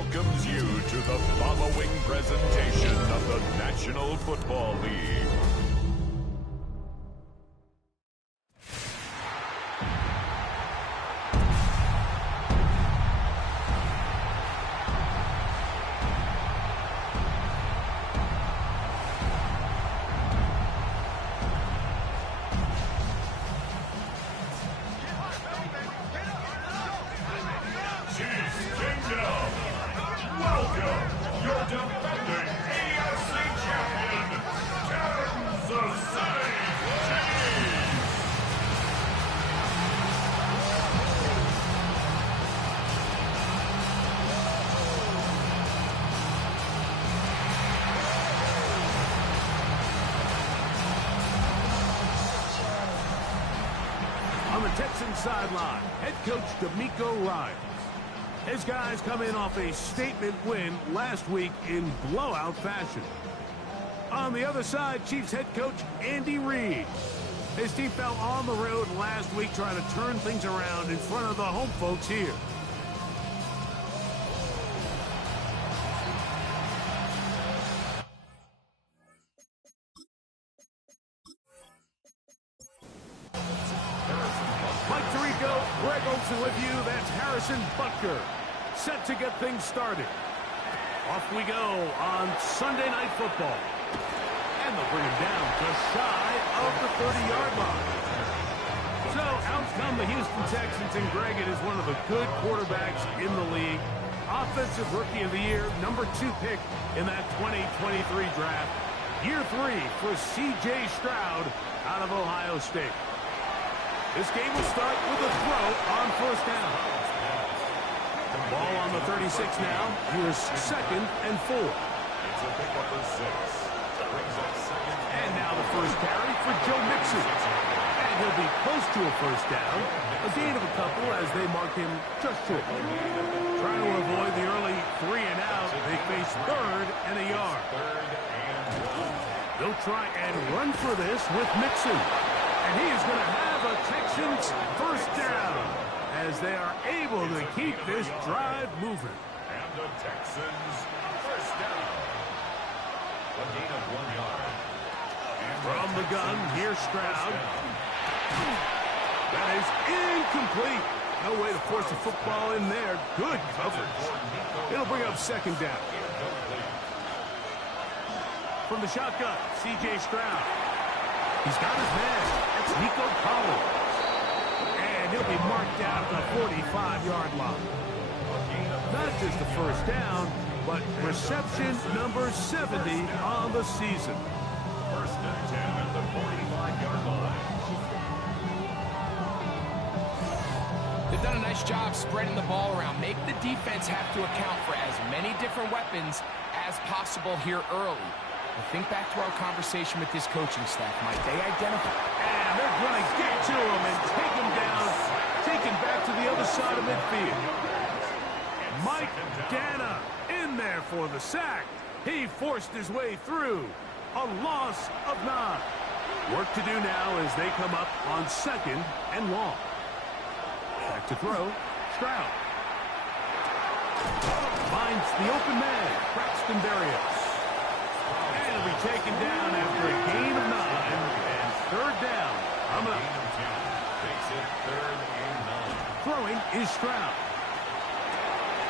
welcomes you to the following presentation of the National Football League. Welcome, your defending AFC champion, Kansas City Chiefs! On the Texans sideline, head coach D'Amico Ryan. His guys come in off a statement win last week in blowout fashion. On the other side, Chiefs head coach Andy Reid. His team fell on the road last week trying to turn things around in front of the home folks here. Greg Olsen with you. That's Harrison Butker, set to get things started. Off we go on Sunday Night Football. And they'll bring him down just shy of the 30-yard line. So out come the Houston Texans, and Greg, it is one of the good quarterbacks in the league. Offensive Rookie of the Year, number 2 pick in that 2023 draft. Year 3 for C.J. Stroud out of Ohio State. This game will start with a throw on first down. Ball on the 36 now. Here's 2nd and 4. And now the first carry for Joe Mixon. And he'll be close to a first down. A gain of a couple as they mark him just short. Trying to avoid the early 3 and out. They face 3rd and a yard. They'll try and run for this with Mixon. And he is going to have a Texans first down as they are able to keep this drive moving. And the Texans first down. A gain of 1 yard. From the gun, here's Stroud. That is incomplete. No way to force the football in there. Good coverage. It'll bring up 2nd down. From the shotgun, C.J. Stroud. He's got his man. That's Nico Collins. And he'll be marked down at the 45-yard line. Not just a first down, but reception number 70 on the season. 1st and 10 at the 45-yard line. They've done a nice job spreading the ball around. Make the defense have to account for as many different weapons as possible here early. Think back to our conversation with this coaching staff, Mike. They identify. And they're going to get to him and take him down, take him back to the other side of midfield. Mike Dana in there for the sack. He forced his way through. A loss of 9. Work to do now as they come up on 2nd and long. Back to throw. Stroud. Finds the open man, Braxton Berrios. He'll be taken down after a gain of 9 and 3rd down. Coming up. Takes it 3rd and 9. Throwing is Stroud.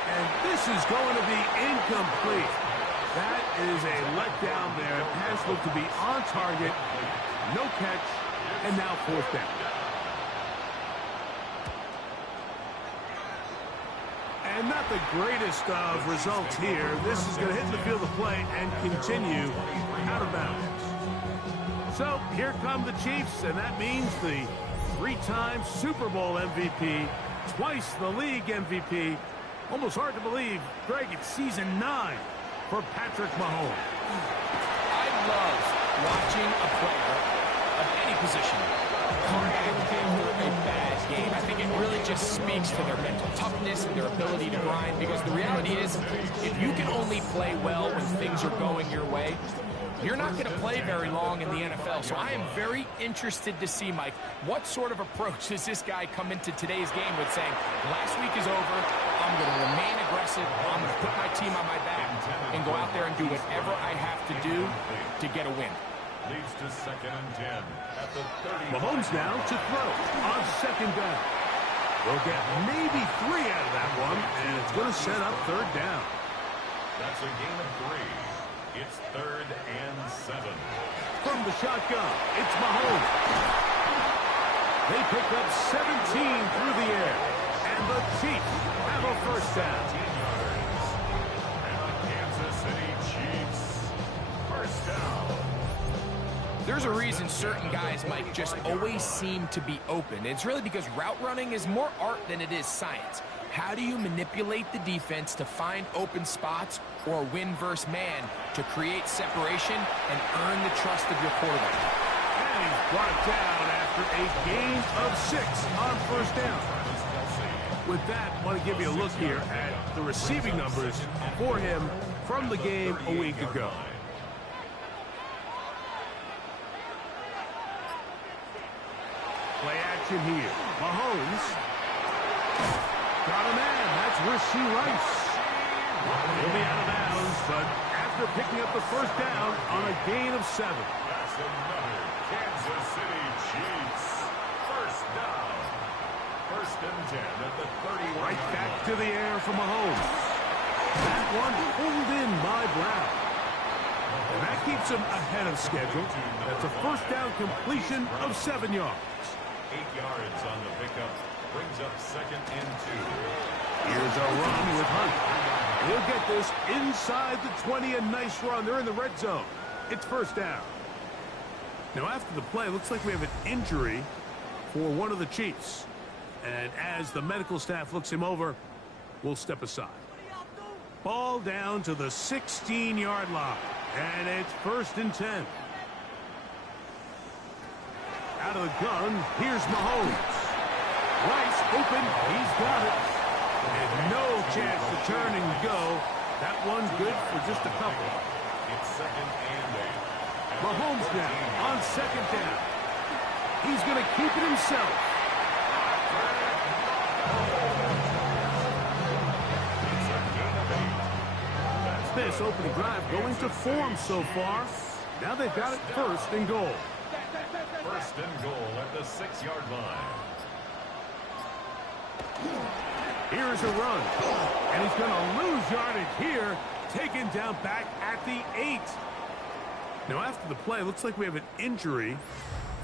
And this is going to be incomplete. That is a letdown there. Pass looked to be on target. No catch. And now 4th down. And not the greatest of results here. This is going to hit the field of play and continue out of bounds. So here come the Chiefs, and that means the 3-time Super Bowl MVP, twice the league MVP. Almost hard to believe, Greg, it's season 9 for Patrick Mahomes. I love watching a player of any position come back after a bad game. I think it really just speaks to their mental toughness and their ability to grind, because the reality is, if you can only play well when things are going your way, you're not going to play very long in the NFL. So I am very interested to see, Mike, what sort of approach does this guy come into today's game with, saying, last week is over, I'm going to remain aggressive. I'm going to put my team on my back and go out there and do whatever I have to do to get a win. Leads to 2nd and 10 at the 30. Mahomes now to throw on 2nd down. They'll get maybe 3 out of that one, and it's going to set up 3rd down. That's a gain of 3. It's 3rd and 7. From the shotgun, it's Mahomes. They pick up 17 through the air, and the Chiefs have a 1st down. 10 yards. And the Kansas City Chiefs, 1st down. There's a reason certain guys, Mike, just always seem to be open. It's really because route running is more art than it is science. How do you manipulate the defense to find open spots or win versus man to create separation and earn the trust of your quarterback? And he's brought down after a gain of 6 on 1st down. With that, I want to give you a look here at the receiving numbers for him from the game a week ago. Play action here. Mahomes. Got a man. That's Rasheed Rice. He'll be out of bounds, but after picking up the 1st down on a gain of 7. That's another Kansas City Chiefs 1st down. 1st and 10 at the 31. Right back to the air for Mahomes. That one pulled in by Brown. And that keeps him ahead of schedule. That's a 1st down completion of 7 yards. 8 yards on the pickup. Brings up 2nd and 2. Here's a run with Hunt. He'll get this inside the 20. A nice run. They're in the red zone. It's 1st down. Now, after the play, looks like we have an injury for one of the Chiefs. And as the medical staff looks him over, we'll step aside. Ball down to the 16-yard line. And it's 1st and 10. Out of the gun, here's Mahomes. Rice open, he's got it. And no chance to turn and go. That one good for just a couple. It's 2nd and 8. Mahomes now on 2nd down. He's going to keep it himself. It's a gain of 8. This opening drive going to form so far. Now they've got it 1st and goal. 1st and goal at the 6-yard line. Here's a run. And he's going to lose yardage here. Taken down back at the 8. Now after the play, looks like we have an injury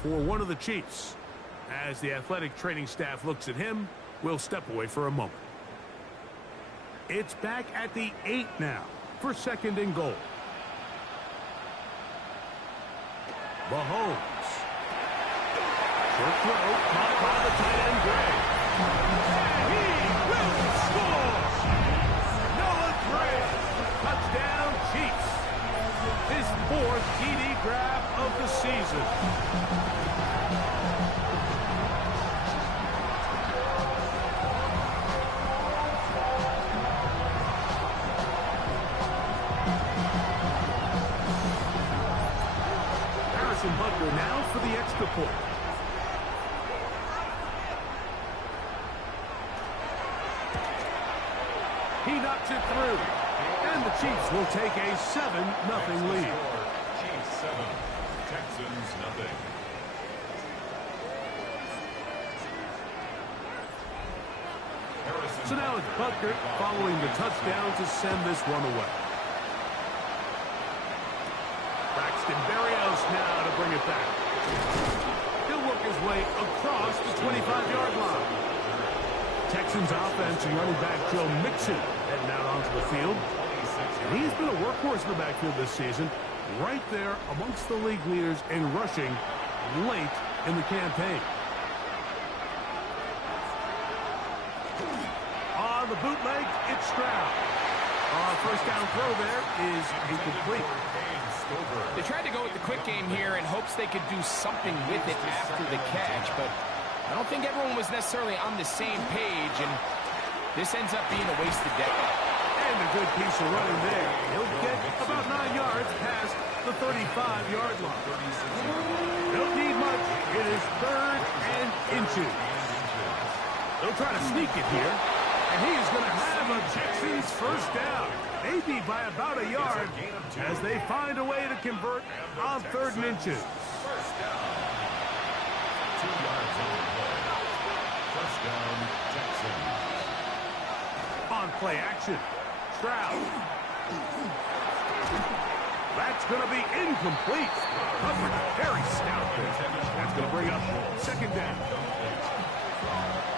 for one of the Chiefs. As the athletic training staff looks at him, we'll step away for a moment. It's back at the 8 now for 2nd and goal. Mahomes. Short throw, caught by the tight end, Gray. And he will score! Noah Gray, touchdown Chiefs. His 4th TD grab of the season. Butler now for the extra point. He knocks it through. And the Chiefs will take a 7-0 lead. Chiefs 7, Texans 0. So now it's Butker following the touchdown to send this one away. Braxton Berrios now to bring it back. He'll work his way across the 25-yard line. Texans offense and running back Joe Mixon heading out onto the field. And he's been a workhorse in the backfield this season, right there amongst the league leaders in rushing late in the campaign. On the bootleg, it's Stroud. First down throw there is incomplete. They tried to go with the quick game here in hopes they could do something with it after the catch, but I don't think everyone was necessarily on the same page, and this ends up being a wasted day. And a good piece of running there. He'll get about 9 yards past the 35-yard line. Don't need much. It is 3rd and inches. They'll try to sneak it here. And he is going to have a Texans first down. Maybe by about a yard as they find a way to convert on 3rd and inches. First down. 2 yards on the play. First down, Texans. On play action. Stroud. That's going to be incomplete. Coverage very stout there. That's going to bring up 2nd down.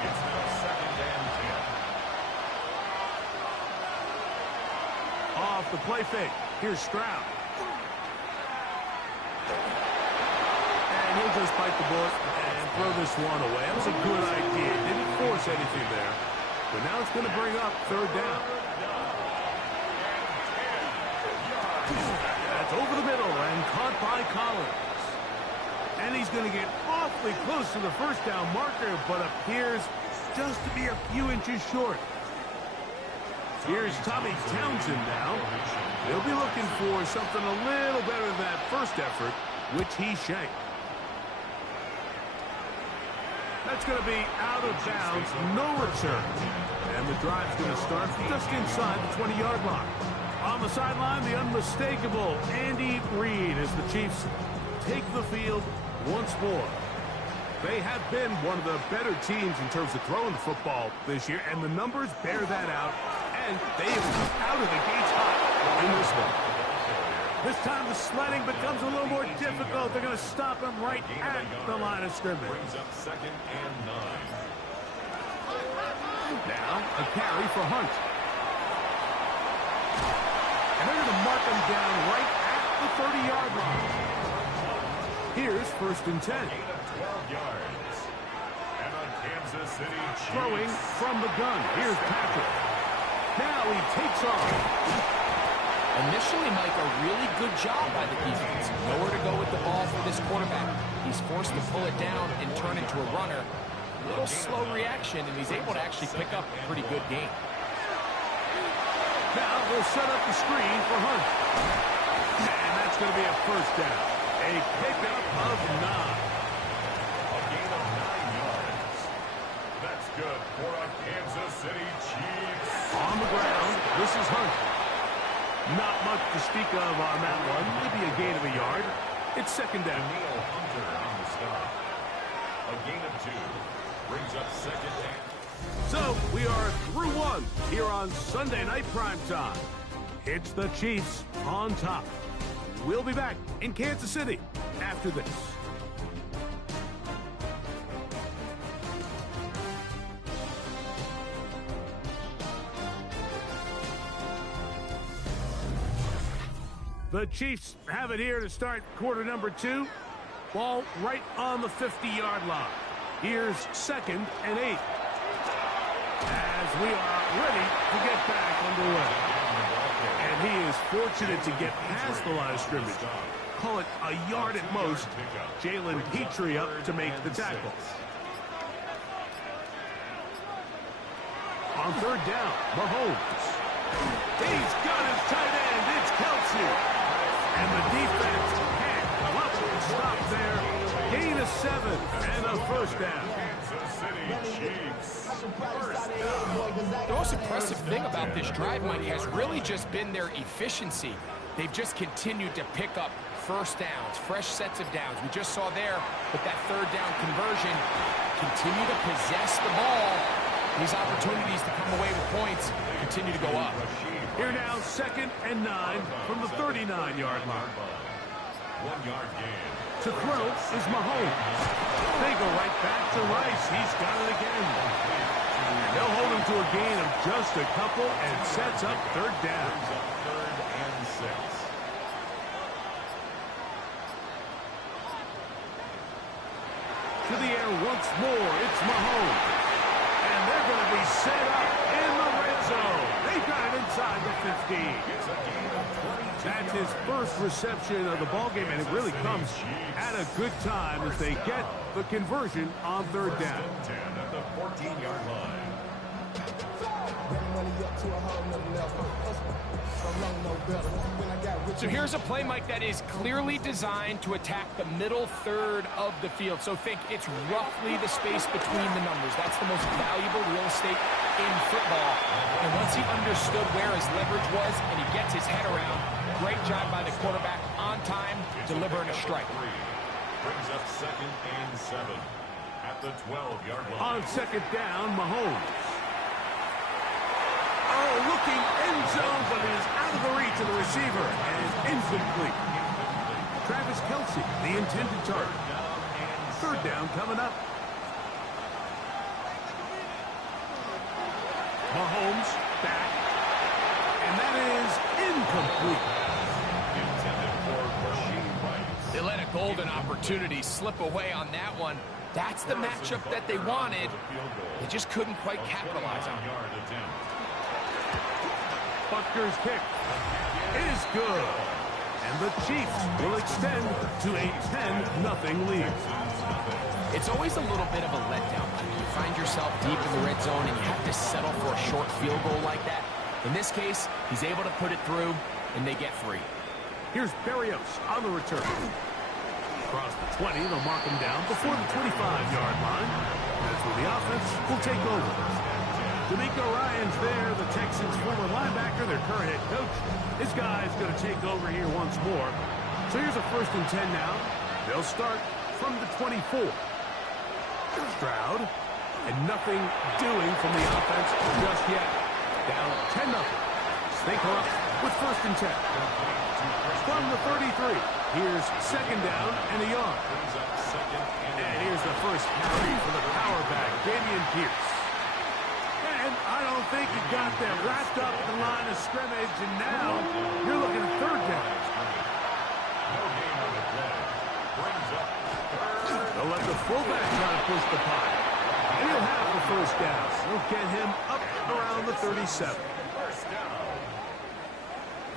It's now 2nd and 10. Off the play fake. Here's Stroud. And he'll just bite the bullet and throw this one away. That was a good idea. Didn't force anything there. But now it's going to bring up 3rd down. That's over the middle and caught by Collins. And he's going to get awfully close to the first down marker, but appears just to be a few inches short. Here's Tommy Townsend now. He'll be looking for something a little better than that first effort, which he shanked. That's going to be out of bounds, no return. And the drive's going to start just inside the 20-yard line. On the sideline, the unmistakable Andy Reid as the Chiefs take the field once more. They have been one of the better teams in terms of throwing the football this year, and the numbers bear that out. And they have come out of the gates hot in this one. This time the sledding becomes a little more difficult. They're going to stop him right at the line of scrimmage. Brings up 2nd and 9. Now a carry for Hunt. And they're going to mark him down right at the 30-yard line. Here's 1st and 10. 12 yards. And a Kansas City Chiefs. Throwing from the gun. Here's Patrick. Now he takes off. Initially, Mike, a really good job by the defense. Nowhere to go with the ball for this quarterback. He's forced to pull it down and turn into a runner. A little slow reaction, and he's able to actually pick up a pretty good game. Now we'll set up the screen for Hunt. And that's going to be a first down. A pickup of 9. A gain of 9 yards. That's good for a Kansas City Chiefs. On the ground, this is Hunt. Not much to speak of on that one. Maybe a gain of a yard. It's 2nd down. Neil Hunter on the stop. A gain of 2. Brings up 2nd down. So, we are through 1 here on Sunday Night Primetime. It's the Chiefs on top. We'll be back in Kansas City after this. The Chiefs have it here to start quarter number 2. Ball right on the 50-yard line. Here's 2nd and 8. As we are ready to get back underway. And he is fortunate to get past the line of scrimmage. Call it a yard at most. Jalen Petrie up to make the tackle. On 3rd down, Mahomes. He's got his tight end. It's Kelsey. And the defense can't come up with a stop there. Gain of 7 and a first down. Kansas City Chiefs. The most impressive thing about this drive, Mike, has really just been their efficiency. They've just continued to pick up first downs, fresh sets of downs. We just saw there with that 3rd down conversion, continue to possess the ball. These opportunities to come away with points continue to go up. Here now, 2nd and 9 from the 39-yard line. 1 yard gain. To throw is Mahomes. They go right back to Rice. He's got it again. They'll hold him to a gain of just a couple and sets up 3rd down. 3rd and 6. To the air once more, it's Mahomes. And they're going to be set up in the red zone. They got it inside the 15. That's his first reception of the ballgame, and it really comes at a good time as they get the conversion on 3rd down. 10 at the 14-yard line. So here's a play, Mike, that is clearly designed to attack the middle third of the field. So think it's roughly the space between the numbers. That's the most valuable real estate in football. And once he understood where his leverage was and he gets his head around, great job by the quarterback on time, delivering a strike. Brings up 2nd and 7 at the 12-yard line. On 2nd down, Mahomes. Oh, looking end zone, but it is out of the reach of the receiver and is incomplete. Travis Kelce, the intended target. 3rd down coming up. Mahomes back, and that is incomplete. Intended for Rashid Rice. They let a golden opportunity slip away on that one. That's the matchup that they wanted. They just couldn't quite capitalize on it. Butker's kick is good. And the Chiefs will extend to a 10-0 lead. It's always a little bit of a letdown. You find yourself deep in the red zone and you have to settle for a short field goal like that. In this case, he's able to put it through and they get free. Here's Berrios on the return. Across the 20, they'll mark him down before the 25-yard line. That's where the offense will take over. D'Amico Ryan's there, the Texans' former linebacker, their current head coach. This guy's going to take over here once more. So here's a 1st and 10 now. They'll start from the 24. Stroud, and nothing doing from the offense just yet. Down 10-0. They come up with 1st and 10. From the 33, here's 2nd down and a yard. And here's the first carry for the power back, Dameon Pierce. And I don't think he got that wrapped up at the line of scrimmage, and now you're looking at 3rd down. No gain on the play. Brings up 3rd. They'll let the fullback try to push the pile. And he'll have the 1st down. They'll get him up around the 37. 1st down.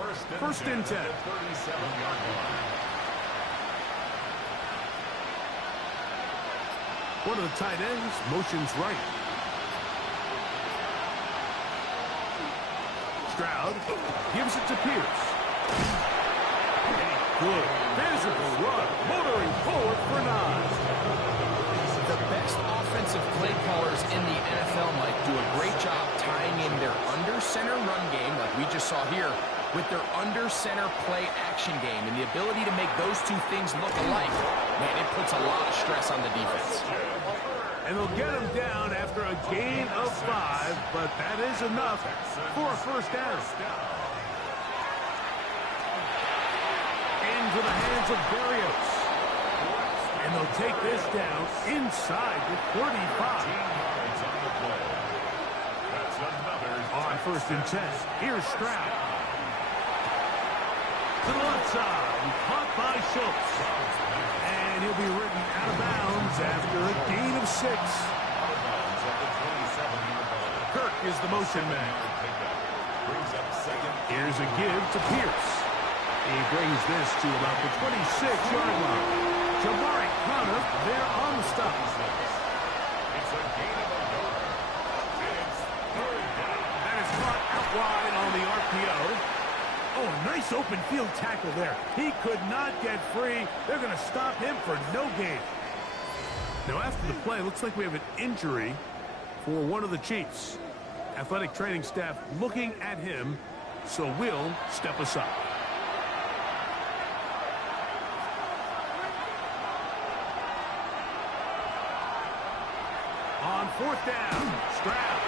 1st and 10. 37-yard line. One of the tight ends motions right. Stroud gives it to Pierce. A good physical run, motoring forward for 9. The best offensive play callers in the NFL, Mike, do a great job tying in their under-center run game, like we just saw here, with their under-center play action game. And the ability to make those two things look alike, man, it puts a lot of stress on the defense. And they'll get him down after a gain of 5, but that is enough for a 1st down. Into the hands of Berrios. And they'll take this down inside the 35. On 1st and 10, here's Stroud. To the left side, and caught by Schultz. And he'll be written out of bounds after a gain of 6. Kirk is the motion man. Here's a give to Pierce. He brings this to about the 26-yard line. Jabari Crowder there on the stop. It's a gain of a yard. It's 3rd down. That is caught out wide on the RPO. Oh, a nice open field tackle there. He could not get free. They're going to stop him for no gain. Now, after the play, looks like we have an injury for one of the Chiefs. Athletic training staff looking at him, so we'll step aside. On 4th down, Stroud.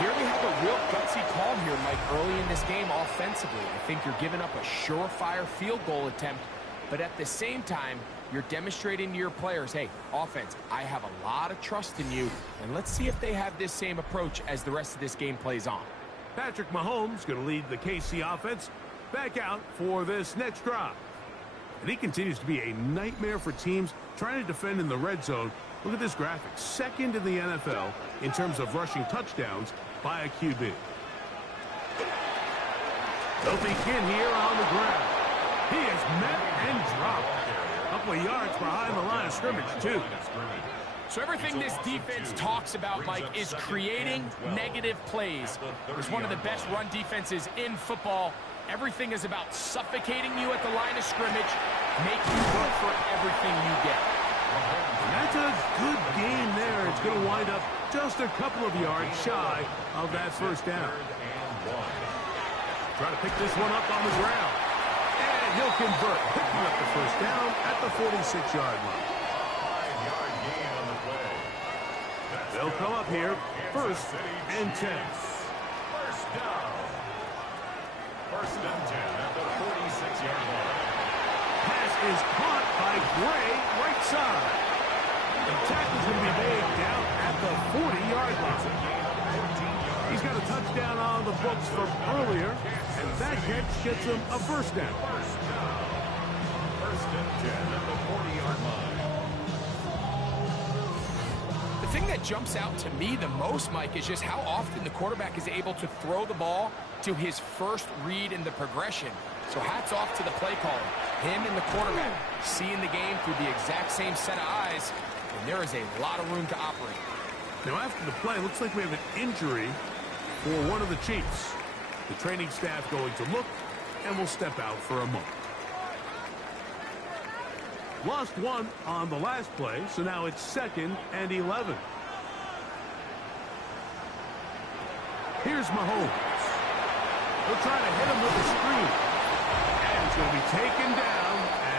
Here we have a real gutsy call here, Mike, early in this game offensively. I think you're giving up a surefire field goal attempt, but at the same time, you're demonstrating to your players, hey, offense, I have a lot of trust in you, and let's see if they have this same approach as the rest of this game plays on. Patrick Mahomes going to lead the KC offense back out for this next drive. And he continues to be a nightmare for teams trying to defend in the red zone. Look at this graphic. 2nd in the NFL in terms of rushing touchdowns by a QB. They'll begin here on the ground. He is met and dropped. A couple of yards behind the line of scrimmage, too. So everything this defense talks about, Mike, is creating negative plays. It's one of the best run defenses in football. Everything is about suffocating you at the line of scrimmage, make you work for everything you get. That's a good game there. It's going to wind up just a couple of yards shy of that first down. Try to pick this one up on the ground. And he'll convert, picking up the first down at the 46-yard line. 5-yard gain on the play. They'll come up here, first and 10. First down. First and 10 at the 46-yard line. Pass is caught by Gray, right side. The tackle's going to be made down at the 40-yard line. He's got a touchdown on the books from earlier, and that catch gets him a first down. First down. First and 10 at the 40-yard line. The thing that jumps out to me the most, Mike, is just how often the quarterback is able to throw the ball to his first read in the progression. So hats off to the play caller. Him and the quarterback seeing the game through the exact same set of eyes, and there is a lot of room to operate. Now, after the play, looks like we have an injury for one of the Chiefs. The training staff going to look, and will step out for a moment. Lost one on the last play, so now it's 2nd and 11. Here's Mahomes. He'll try to hit him with a screen. And it's going to be taken down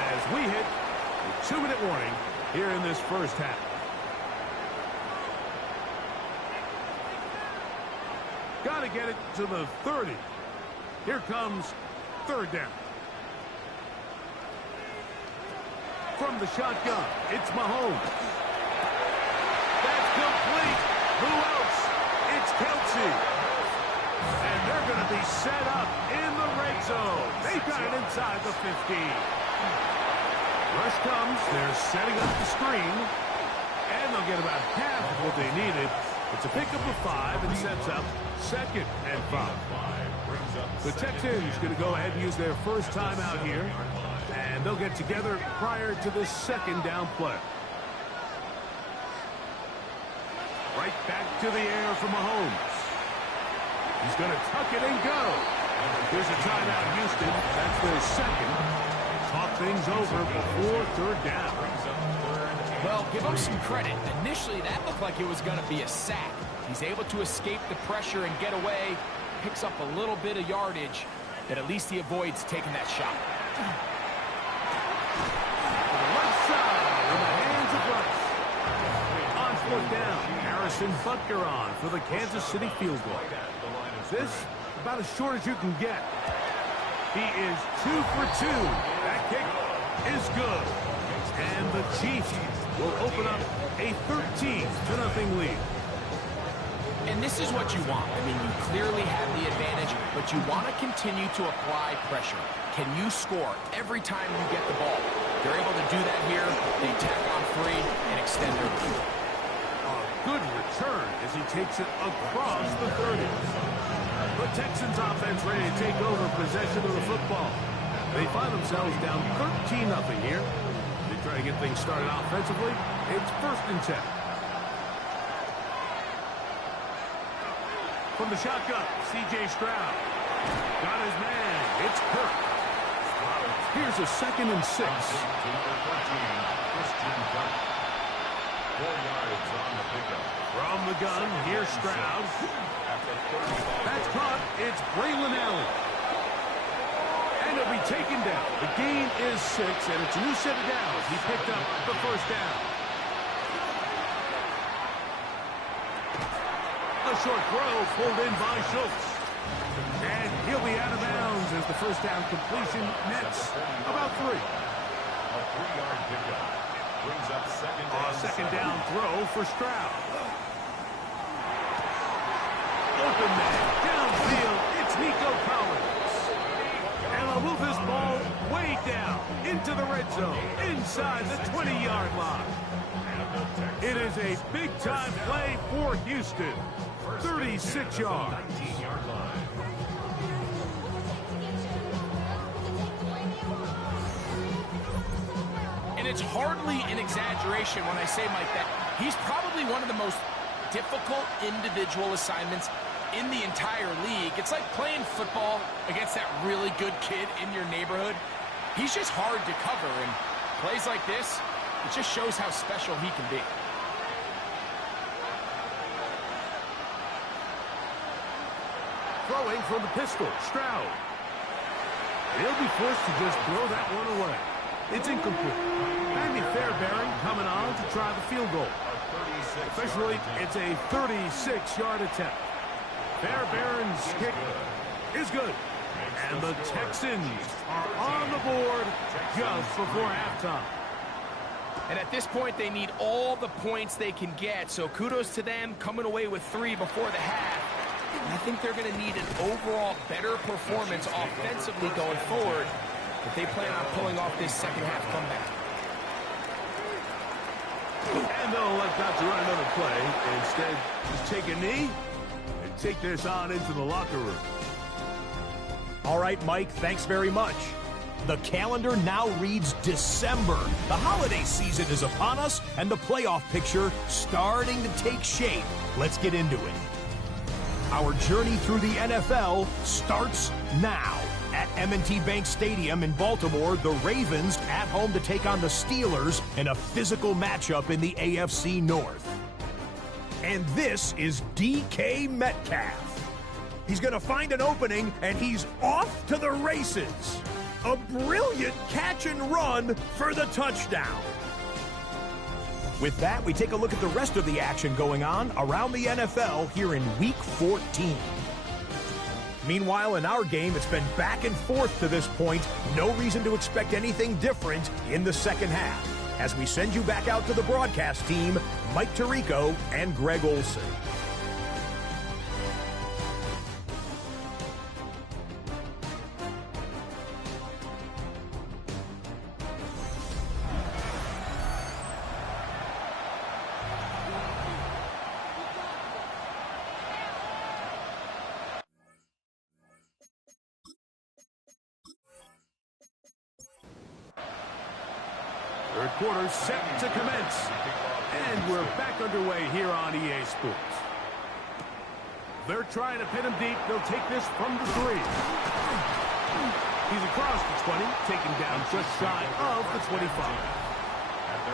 as we hit a 2-minute warning here in this first half. Got to get it to the 30. Here comes 3rd down. From the shotgun, it's Mahomes. That's complete. Who else? It's Kelsey. And they're going to be set up in the red zone. They got it inside the 15. Rush comes. They're setting up the screen. And they'll get about half of what they needed. It's a pickup of 5 and sets up 2nd and 5. The Texans going to go ahead and use their first time out here. And they'll get together prior to this 2nd down play. Right back to the air for Mahomes. He's going to tuck it and go. Here's a timeout, Houston. That's their 2nd. Talk things over before 3rd down. Well, give him some credit. Initially, that looked like it was going to be a sack. He's able to escape the pressure and get away. Picks up a little bit of yardage, but at least he avoids taking that shot. Right side in the hands of Russ. On 4th down, Harrison Butker on for the Kansas City field goal. This, about as short as you can get. He is 2 for 2. That kick is good. And the Chiefs will open up a 13-0 lead. And this is what you want. I mean, you clearly have the advantage, but you want to continue to apply pressure. Can you score every time you get the ball? They're able to do that here. They tack on 3 and extend their lead. A good return as he takes it across the 30. The Texans offense ready to take over possession of the football. They find themselves down 13-0 here. They try to get things started offensively. It's 1st and 10. From the shotgun, C.J. Stroud. Got his man. It's Kirk. Here's a 2nd and 6. From the gun, here's Stroud. That's caught. It's Braylon Allen. And it'll be taken down. The gain is 6, and it's a new set of downs. He picked up the first down. A short throw pulled in by Schultz. And he'll be out of bounds as the first down completion nets about 3. A 3-yard pickup brings up 2nd down. Second down throw for Stroud. Open man, downfield, it's Nico Collins. And they'll move this ball way down into the red zone, inside the 20-yard line. It is a big-time play for Houston. 36 yards. 19-yard line. And it's hardly an exaggeration when I say, Mike, that He's probably one of the most difficult individual assignments in the entire league. It's like playing football against that really good kid in your neighborhood. He's just hard to cover, and plays like this, it just shows how special he can be. Throwing from the pistol, Stroud. He'll be forced to just throw that one away. It's incomplete. Andy Fairbairn coming on to try the field goal. Officially, it's a 36-yard attempt. Fairbairn's kick is good. And the Texans are on the board just before halftime. And at this point, they need all the points they can get. So kudos to them coming away with 3 before the half. And I think they're going to need an overall better performance offensively going forward if they plan on pulling off this second half comeback. And they'll let Dr. run another play. Instead, just take a knee and take this on into the locker room. All right, Mike, thanks very much. The calendar now reads December. The holiday season is upon us, and the playoff picture starting to take shape. Let's get into it. Our journey through the NFL starts now. At M&T Bank Stadium in Baltimore, the Ravens at home to take on the Steelers in a physical matchup in the AFC North. And this is DK Metcalf. He's going to find an opening, and he's off to the races. A brilliant catch and run for the touchdown. With that, we take a look at the rest of the action going on around the NFL here in Week 14. Meanwhile, in our game, it's been back and forth to this point. No reason to expect anything different in the second half. As we send you back out to the broadcast team, Mike Tirico and Greg Olson. Third quarter set to commence. And we're back underway here on EA Sports. They're trying to pin him deep. They'll take this from the 3. He's across the 20, taken down just shy of the 25.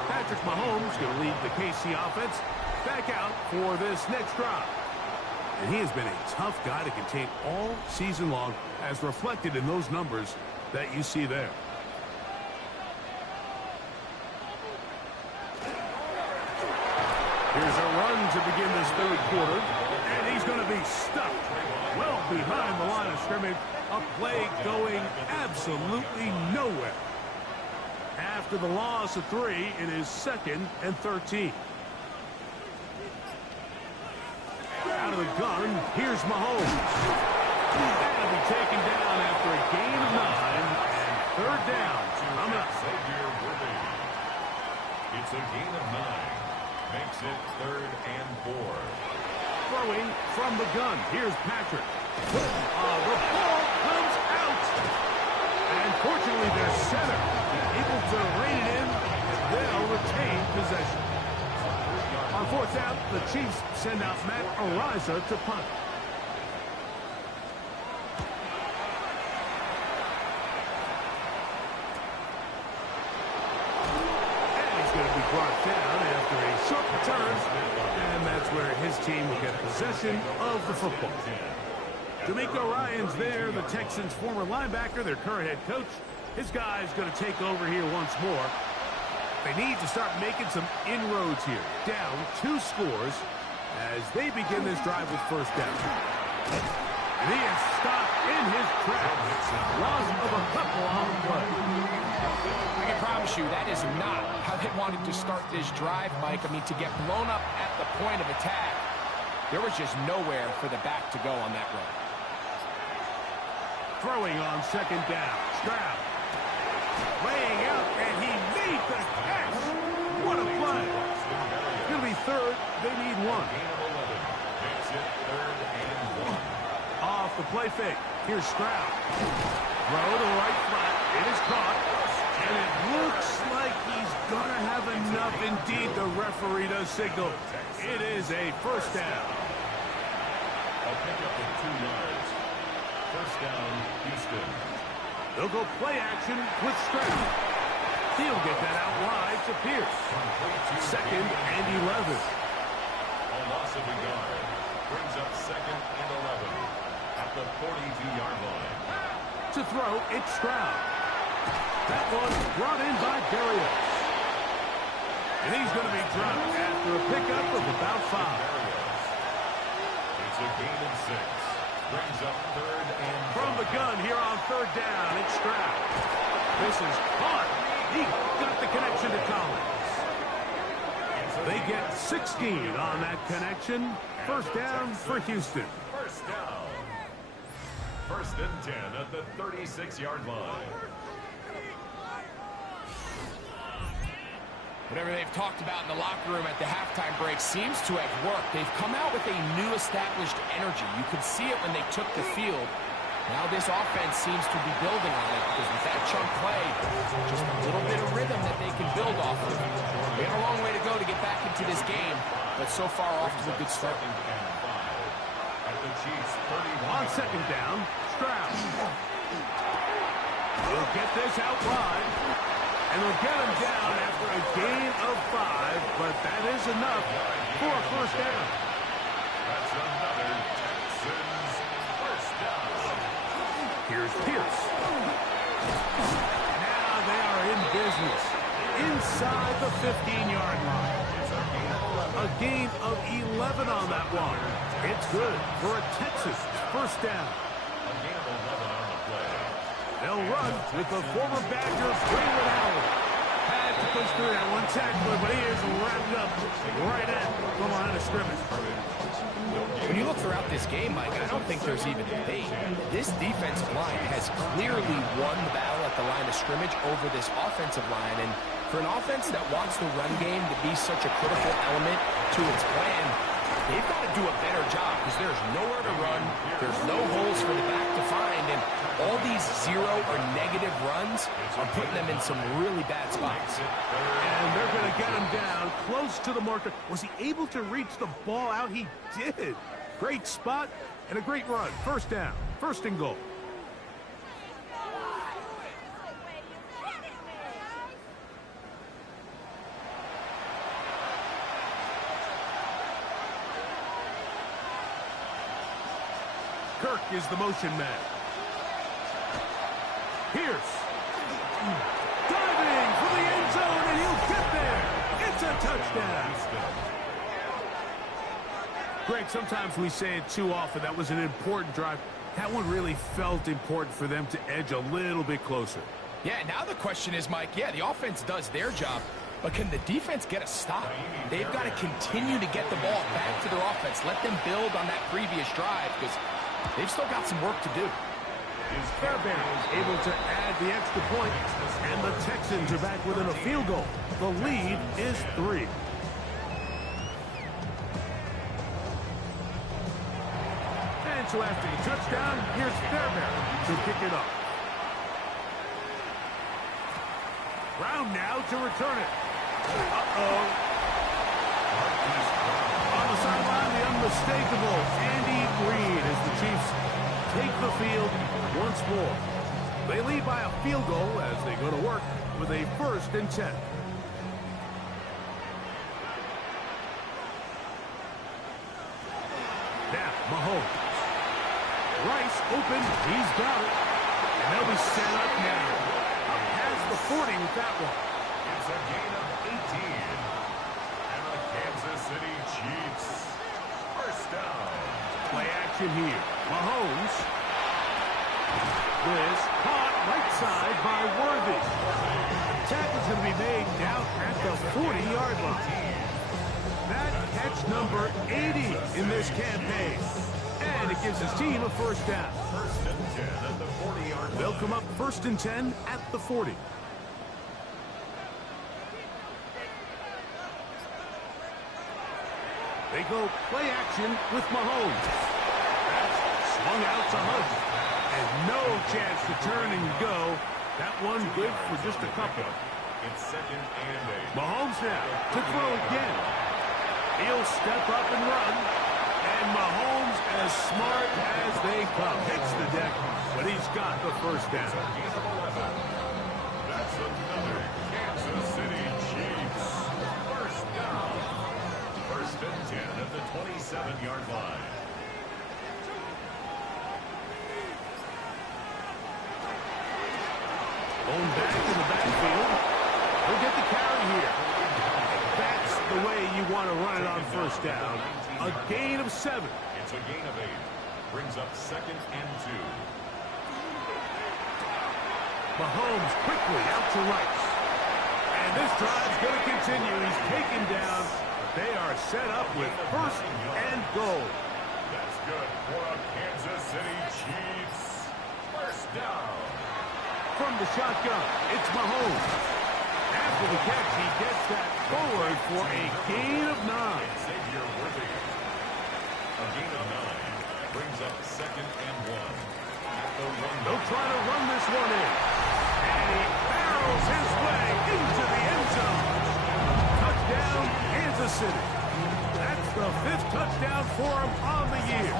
Patrick Mahomes going to lead the KC offense back out for this next drive. And he has been a tough guy to contain all season long, as reflected in those numbers that you see there. Here's a run to begin this third quarter, and he's going to be stuck well behind the line of scrimmage. A play going absolutely nowhere. After the loss of 3, it is 2nd and 13. Out of the gun, here's Mahomes. That'll be taken down after a gain of 9, and third down. I'm up. It's a gain of 9. Makes it 3rd and 4. Throwing from the gun. Here's Patrick. The ball comes out. And fortunately, their center able to rein it in, and they'll retain possession. On 4th down, the Chiefs send out Matt Ariza to punt. Brought down after a short return, and that's where his team will get possession of the football. D'Amico Ryans there, the Texans' former linebacker, their current head coach. His guy's going to take over here once more. They need to start making some inroads here. Down 2 scores as they begin this drive with first down. And he is stopped in his tracks. Loss of a couple on the play. I can promise you that is not how they wanted to start this drive, Mike. I mean, to get blown up at the point of attack, there was just nowhere for the back to go on that run. Throwing on 2nd down. Stroud. Laying out, and he made the catch. What a play. It's going to be 3rd. They need 1. Makes it 3rd and 1. Off the play fake. Here's Stroud. Throw to the right flat. It is caught. And it looks like he's going to have enough. enough. Indeed, the referee does signal. It is a first down. A pickup of 2 yards. First down, Houston. They'll go play action with Stroud. He'll get that out wide to Pierce. Second and 11. A loss of a yard. Brings up second and 11 at the 42-yard line. To throw, it's Stroud. That one brought in by Berrios. And he's going to be dropped after a pickup of about 5. It's a gain of 6. Brings up third and From the gun here on third down, it's Stroud. This is caught. He got the connection to Collins. They get 16 on that connection. First down for Houston. First down. First and 10 at the 36-yard line. Whatever they've talked about in the locker room at the halftime break seems to have worked. They've come out with a new established energy. You could see it when they took the field. Now this offense seems to be building on it because with that chunk play, just a little bit of rhythm that they can build off of. We have a long way to go to get back into this game, but so far off to a good start. At the Chiefs' 31. On second down, Stroud. We'll get this out wide. And they'll get him down after a gain of 5, but that is enough for a first down. That's another Texans first down. Here's Pierce. Now they are in business. Inside the 15-yard line. A gain of 11 on that one. It's good for a Texas first down. A gain of 11 on the play. They'll run with the former Badger, Braylon Allen. Had to push through that one tackler, but he is wrapped up right at the line of scrimmage. When you look throughout this game, Mike, I don't think there's even debate. This defensive line has clearly won the battle at the line of scrimmage over this offensive line. And for an offense that wants the run game to be such a critical element to its plan, they've got to do a better job because there's nowhere to run. There's no holes for the back to find. And all these 0 or negative runs are putting them in some really bad spots. And they're going to get him down close to the marker. Was he able to reach the ball out? He did. Great spot and a great run. First down. First and goal. Kirk is the motion man. Pierce. Diving for the end zone, and he'll get there. It's a touchdown. Greg, sometimes we say it too often. That was an important drive. That one really felt important for them to edge a little bit closer. Yeah, now the question is, Mike, yeah, the offense does their job, but can the defense get a stop? They've got to continue to get the ball back to their offense. Let them build on that previous drive because they've still got some work to do. Fairbairn able to add the extra point, and the Texans are back within a field goal. The lead is 3. And so after the touchdown, here's Fairbairn to kick it up. Brown now to return it. Uh-oh. On the sideline, the unmistakable Andy Reid as the Chiefs take the field once more. They lead by a field goal as they go to work with a first and 10. Now, Mahomes. Rice open. He's got it. And they'll be set up now. Up past the 40 with that one. It's a gain of 18. And the Kansas City Chiefs first down. Play action here. Mahomes. This caught right side by Worthy. Tackle's going to be made down at the 40-yard line. That catch number 80 in this campaign. And it gives his team a first down. First and 10 at the 40-yard line. They'll come up first and 10 at the 40. They go play action with Mahomes. That's swung out to Hunt. And no chance to turn and go. That one good for just a couple. It's 2nd and 8. Mahomes now to throw again. He'll step up and run. And Mahomes, as smart as they come, hits the deck, but he's got the first down. Gain of 11. That's another Kansas City Chiefs. First down. 1st and 10 at the 27-yard line. Going back in the backfield. He'll get the carry here. That's the way you want to run it on first down. A gain of 7. It's a gain of 8. Brings up 2nd and 2. Mahomes quickly out to right. And this drive's going to continue. He's taken down. They are set up with 1st and goal. That's good for a Kansas City Chiefs. First down. From the shotgun, it's Mahomes. After the catch, he gets that forward for a gain of 9. Xavier Worthy. A gain of 9 brings up 2nd and 1. At the 1. They'll try to run this one in. And he barrels his way into the end zone. Touchdown, Kansas City. That's the 5th touchdown for him on the year.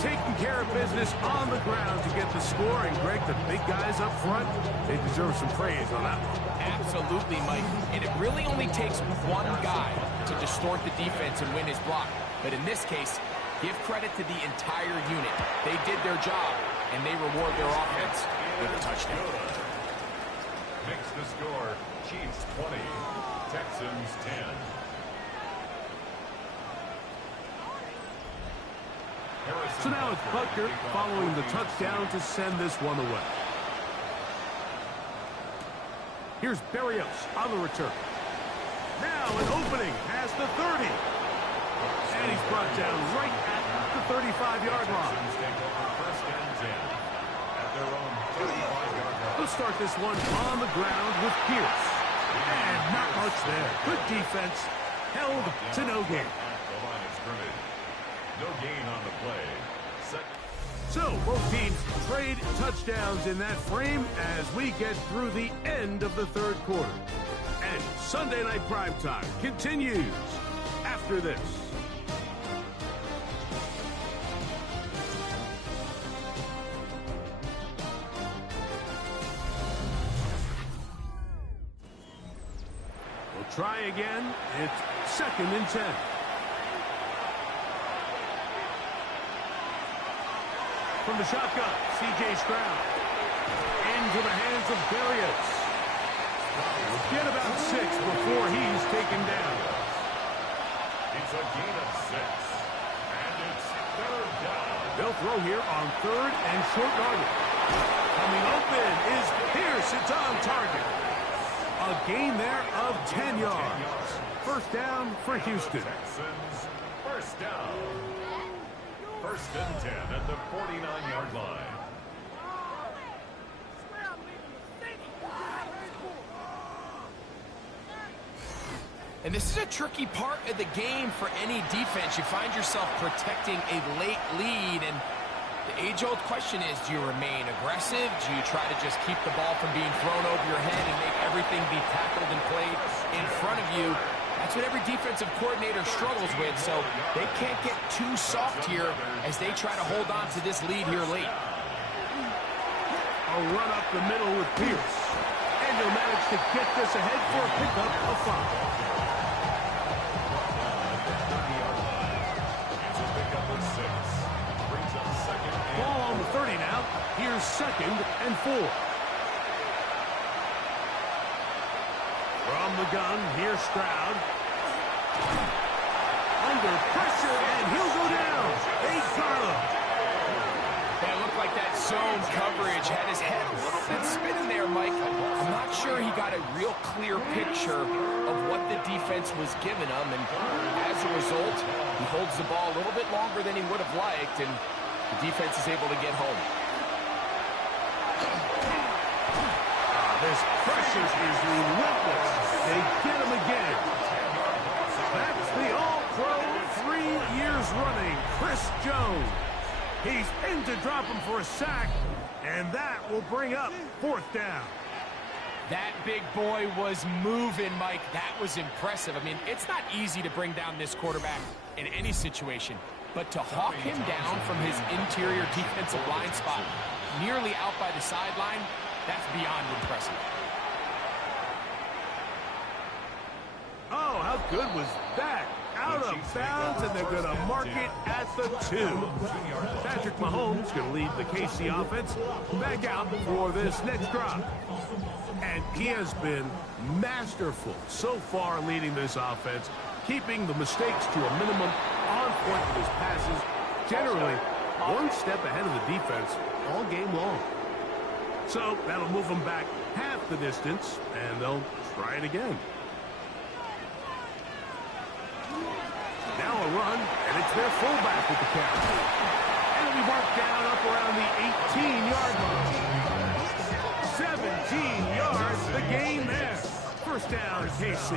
Taking care of business on the ground to get the score. And, Greg, the big guys up front, they deserve some praise on that one. Absolutely, Mike. And it really only takes one guy to distort the defense and win his block. But in this case, give credit to the entire unit. They did their job, and they reward their offense with a touchdown. Makes the score Chiefs 20, Texans 10. So now it's Butker following the touchdown to send this one away. Here's Berrios on the return. Now an opening past the 30. And he's brought down right at the 35-yard line. First and 10 at their own 35-yard line. They'll start this one on the ground with Pierce. And not much there. Good defense. Held to no gain. The line of scrimmage. No gain on the play. So both teams trade touchdowns in that frame as we get through the end of the 3rd quarter. And Sunday Night Primetime continues after this. We'll try again. It's 2nd and 10. From the shotgun, C.J. Stroud. Into the hands of Berrios. We'll get about 6 before he's taken down. It's a gain of 6. And it's 3rd down. They'll throw here on 3rd and short yardage. Coming open is Pierce. It's on target. A gain there of 10 yards. First down for Houston. Texans, first down. 1st and 10 at the 49-yard line. And this is a tricky part of the game for any defense. You find yourself protecting a late lead, and the age-old question is, do you remain aggressive? Do you try to just keep the ball from being thrown over your head and make everything be tackled and played in front of you? That's what every defensive coordinator struggles with, so they can't get too soft here as they try to hold on to this lead here late. A run up the middle with Pierce. And he'll manage to get this ahead for a pickup of 5. It's a pickup of 6. Brings up 2nd and Ball on the 30 now. Here's 2nd and 4. From the gun, here's Stroud. Under pressure, and he'll go down. They got him. It looked like that zone coverage had his head a little bit spinning there, Mike. I'm not sure he got a real clear picture of what the defense was giving him, and as a result, he holds the ball a little bit longer than he would have liked, and the defense is able to get home. This pressure is relentless. They get him again. That's the All-Pro 3 years running, Chris Jones. He's in to drop him for a sack, and that will bring up 4th down. That big boy was moving, Mike. That was impressive. I mean, it's not easy to bring down this quarterback in any situation, but to hawk him down from his interior defensive line spot, nearly out by the sideline, that's beyond impressive. Oh, how good was that? Out of bounds, and they're going to mark it at the 2. Patrick Mahomes going to lead the KC offense back out for this next drive. And he has been masterful so far leading this offense, keeping the mistakes to a minimum, on point with his passes, generally one step ahead of the defense all game long. So that'll move them back half the distance, and they'll try it again. Now a run, and it's their fullback with the catch. And it'll be marked down up around the 18-yard line. 17 yards, the gain there. First down, KC.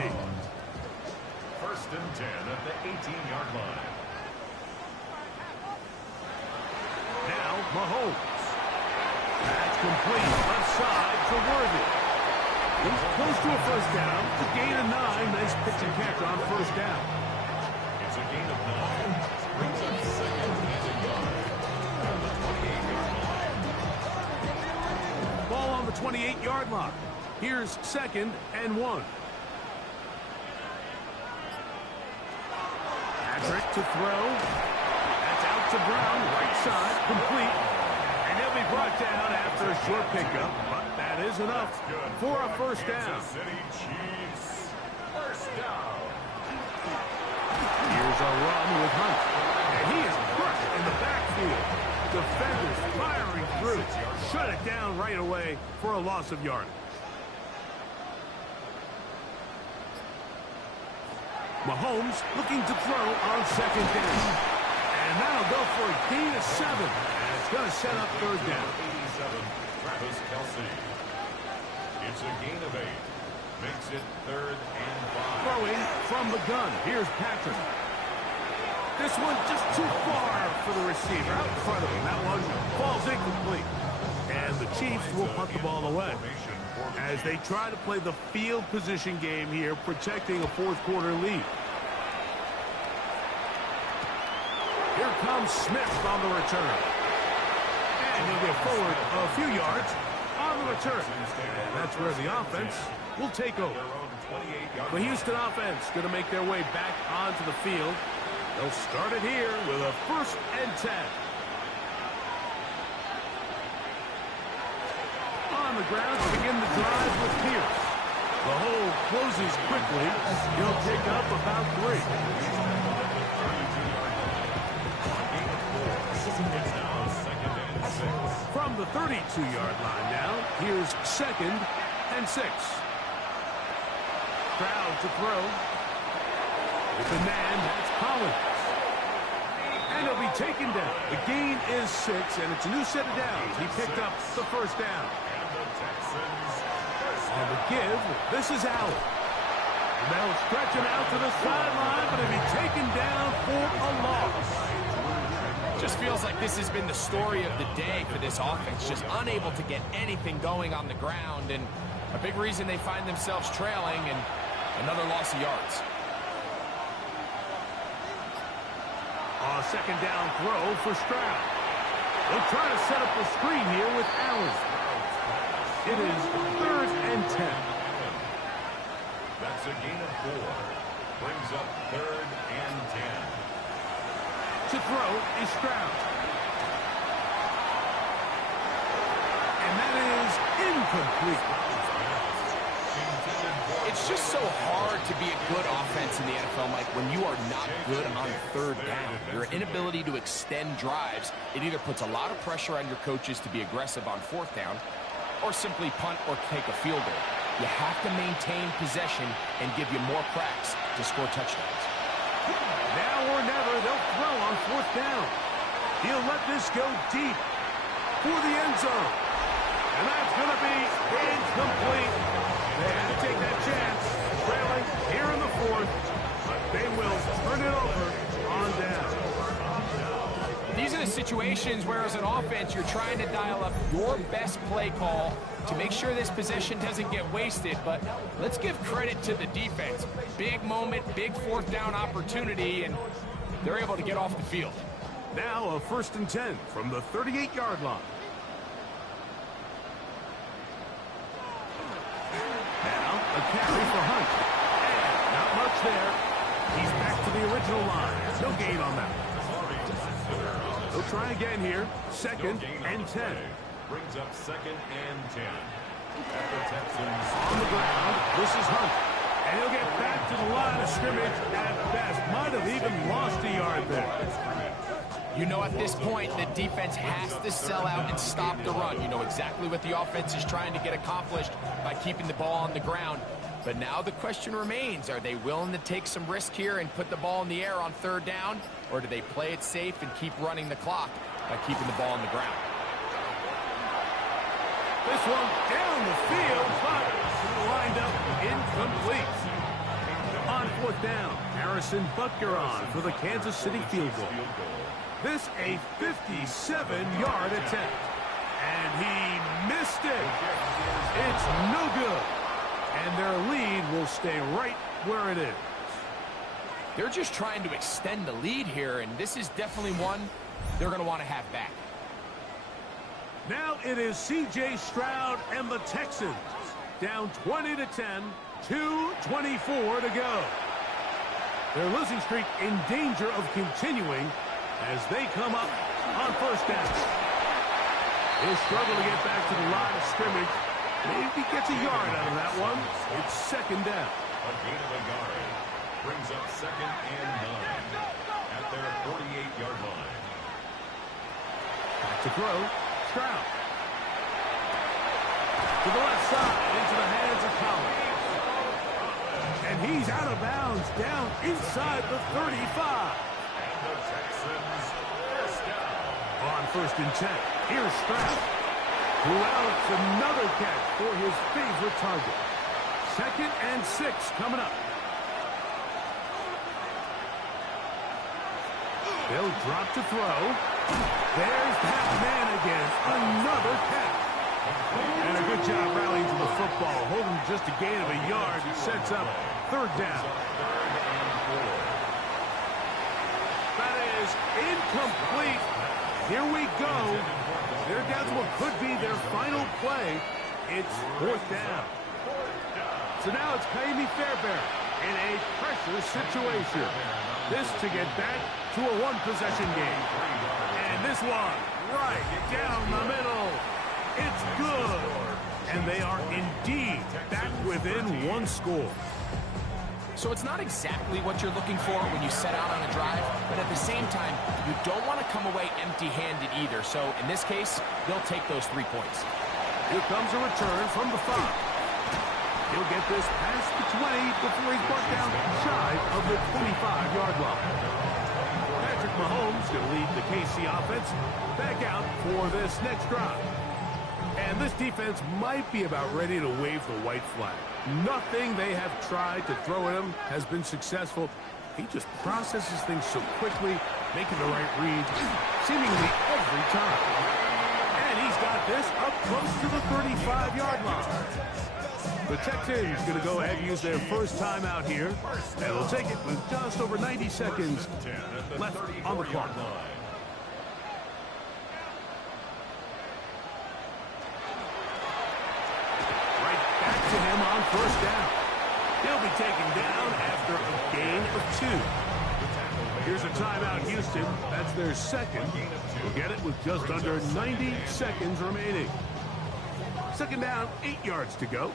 First and 10 at the 18-yard line. Now Mahomes. That's complete, left side to Worthy. He's close to a first down. It's a gain of 9. Nice pitch and catch on first down. It's a gain of 9. Brings up second and a yard. At the 28-yard line. Ball on the 28-yard line. Here's second and 1. Patrick to throw. That's out to Brown, right side, complete. And he'll be brought down after a short pickup, but that is enough for a first down. Kansas City Chiefs. First down. Here's a run with Hunt. And he is crushed in the backfield. Defenders firing through. Shut it down right away for a loss of yardage. Mahomes looking to throw on second down. And that'll go for a gain of 7. And it's going to set up third down. 87, Travis Kelce. It's a gain of 8. Makes it third and 5. Throwing from the gun. Here's Patrick. This one just too far for the receiver. Out in front of him. That one falls incomplete. And the Chiefs will punt the ball away as they try to play the field position game here, protecting a fourth-quarter lead. Here comes Smith on the return. And he'll get forward a few yards on the return. And that's where the offense will take over. The Houston offense going to make their way back onto the field. They'll start it here with a first and 10. On the ground to begin the drive with Pierce. The hole closes quickly. He'll pick up about 3. From the 32-yard line now, here's second and 6. Crowd to throw. With the man, that's Collins. And he'll be taken down. The gain is 6, and it's a new set of downs. He picked up the first down. On the give, this is Allen. And they'll stretch him out to the sideline, but he'll be taken down for a loss. Just feels like this has been the story of the day for this offense. Just unable to get anything going on the ground, and a big reason they find themselves trailing, and another loss of yards. A second down throw for Stroud. They'll try to set up the screen here with Allen. It is third and 10. That's a gain of 4. Brings up third and 10. To throw is Stroud. And that is incomplete. It's just so hard to be a good offense in the NFL, Mike, when you are not good on third down. Your inability to extend drives, it either puts a lot of pressure on your coaches to be aggressive on fourth down, or simply punt or take a field goal. You have to maintain possession and give you more cracks to score touchdowns. Now or never, they'll throw on fourth down. He'll let this go deep for the end zone. And that's going to be incomplete. They had to take that chance, trailing here in the fourth, but they will turn it over on down. The These are the situations where, as an offense, you're trying to dial up your best play call to make sure this possession doesn't get wasted. But let's give credit to the defense. Big moment, big fourth down opportunity, and they're able to get off the field. Now a 1st and 10 from the 38-yard line. Now a carry for Hunt. And not much there. He's back to the original line. No gain on that. They'll try again here. 2nd and 10. Brings up 2nd and 10. At the Texans. On the ground, this is Hunt. And he'll get back to the line of scrimmage at best. Might have even lost a yard there. You know, at this point, the defense has to sell out and stop the run. You know exactly what the offense is trying to get accomplished by keeping the ball on the ground. But now the question remains, are they willing to take some risk here and put the ball in the air on 3rd down? Or do they play it safe and keep running the clock by keeping the ball on the ground? This one down the field, but lined up incomplete. On 4th down, Harrison Butker on for the Kansas City field goal. This a 57-yard attempt. And he missed it. It's no good. And their lead will stay right where it is. They're just trying to extend the lead here, and this is definitely one they're going to want to have back. Now it is C.J. Stroud and the Texans. Down 20-10, 2:24 to go. Their losing streak in danger of continuing as they come up on 1st down. He'll struggle to get back to the line of scrimmage. Maybe gets a yard out of that one. It's 2nd down. A gain of a yard. Brings up 2nd and 9 at their 48-yard line. Back to throw. Stroud. To the left side, into the hands of Collins. And he's out of bounds, down inside the 35. And the Texans first down. On 1st and 10, here's Stroud. Throughout, another catch for his favorite target. 2nd and 6 coming up. They'll drop to throw. There's that man again. Another catch. And a good job rallying to the football. Holding just a gain of a yard. Sets up 3rd down. That is incomplete. Here we go. They're down to what could be their final play. It's 4th down. So now it's Kaimi Fairbairn in a pressure situation. This to get back to a 1-possession game. And this one right down the middle. It's good. And they are indeed back within 1 score. So it's not exactly what you're looking for when you set out on a drive, but at the same time, you don't want to come away empty-handed either. So in this case, they'll take those 3 points. Here comes a return from the 5. He'll get this past the 20 before he's brought down shy of the 25-yard line. Patrick Mahomes going to lead the KC offense back out for this next drive. And this defense might be about ready to wave the white flag. Nothing they have tried to throw at him has been successful. He just processes things so quickly, making the right read seemingly every time. And he's got this up close to the 35-yard line. The Texans going to go ahead and use their first timeout here. And they'll take it with just over 90 seconds left on the clock. Right back to him on 1st down. He'll be taken down after a gain of 2. Here's a timeout, Houston. That's their 2nd. We'll get it with just under 90 seconds remaining. 2nd down, 8 yards to go.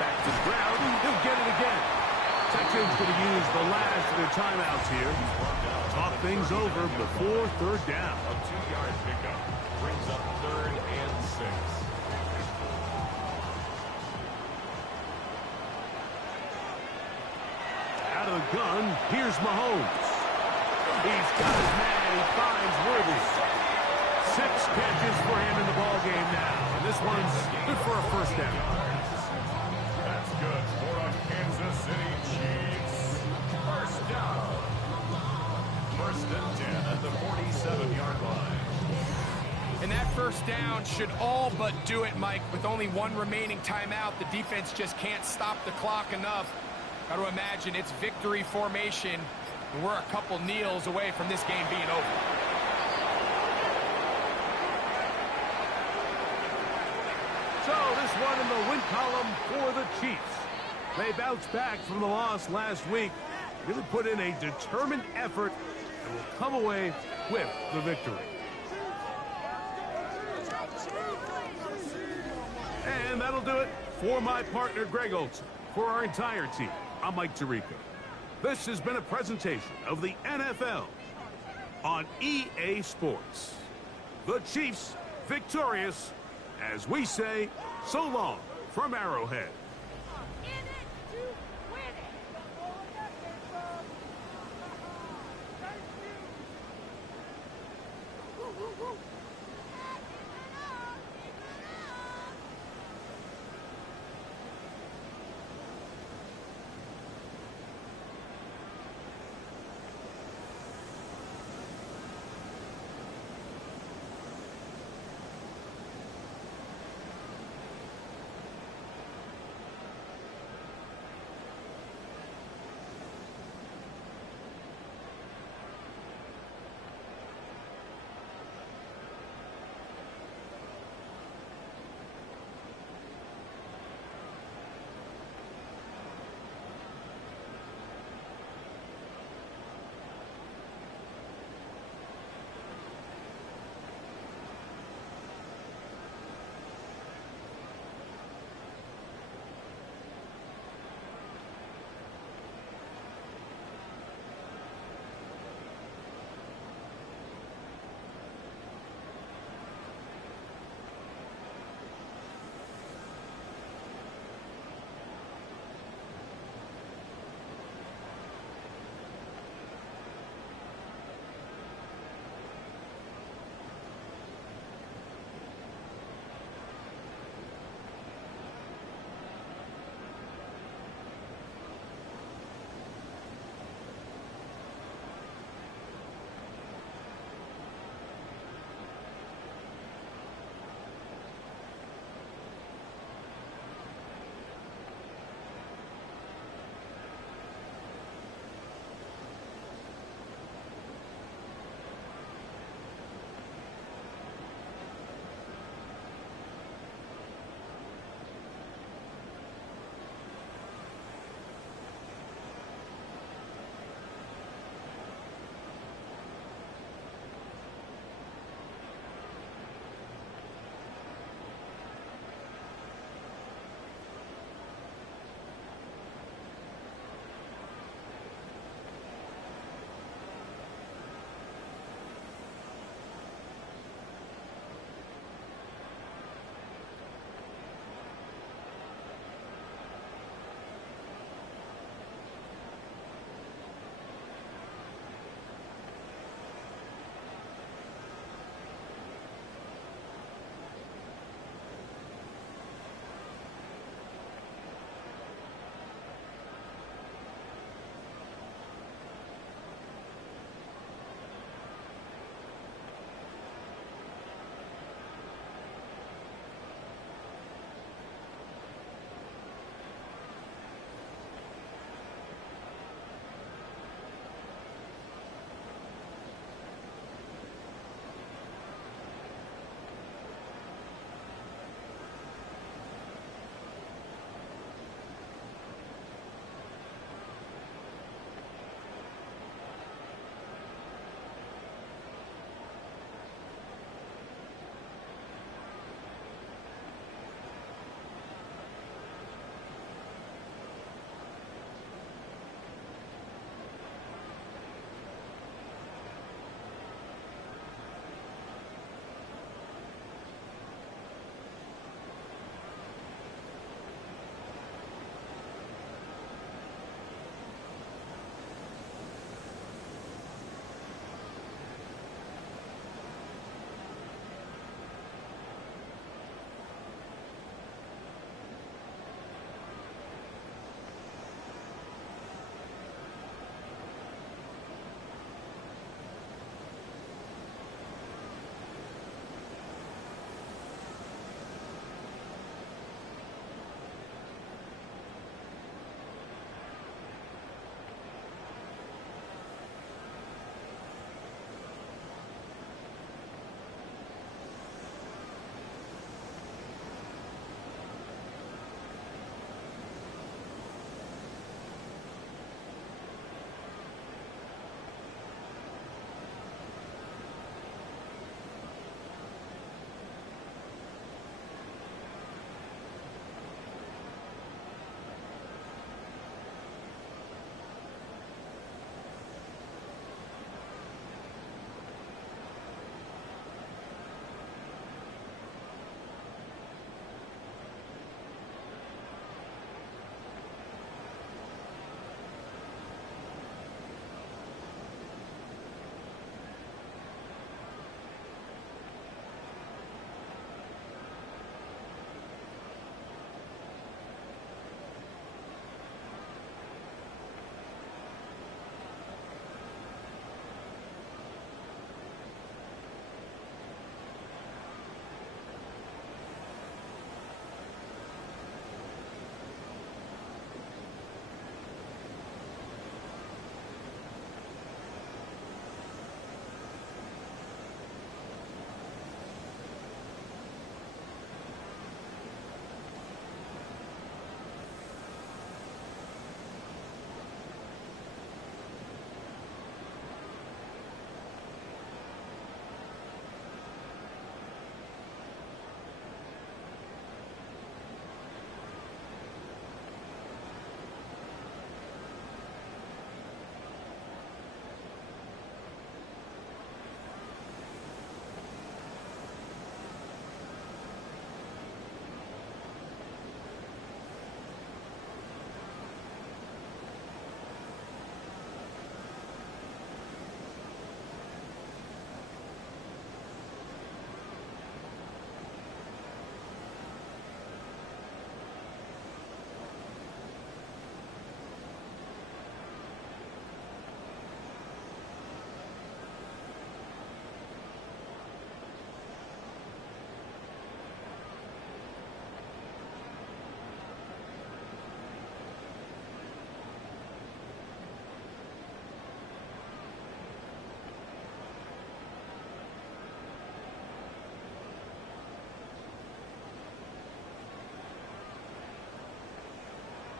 Back to the ground. He'll get it again. Texans going to use the last of their timeouts here. Talk things over before 3rd down. A 2-yard pickup brings up 3rd and 6. Out of the gun, here's Mahomes. He's got his man. He finds Worthy. 6 catches for him in the ballgame now. And this one's good for a 1st down. That's good for a Kansas City Chiefs. First down. And that first down should all but do it, Mike. With only one remaining timeout, the defense just can't stop the clock enough. Got to imagine it's victory formation, and we're a couple kneels away from this game being over. So this one in the win column for the Chiefs. They bounced back from the loss last week, really put in a determined effort, and will come away with the victory. And that'll do it for my partner, Greg Olson. For our entire team, I'm Mike Tirico. This has been a presentation of the NFL on EA Sports. The Chiefs victorious, as we say, so long from Arrowhead.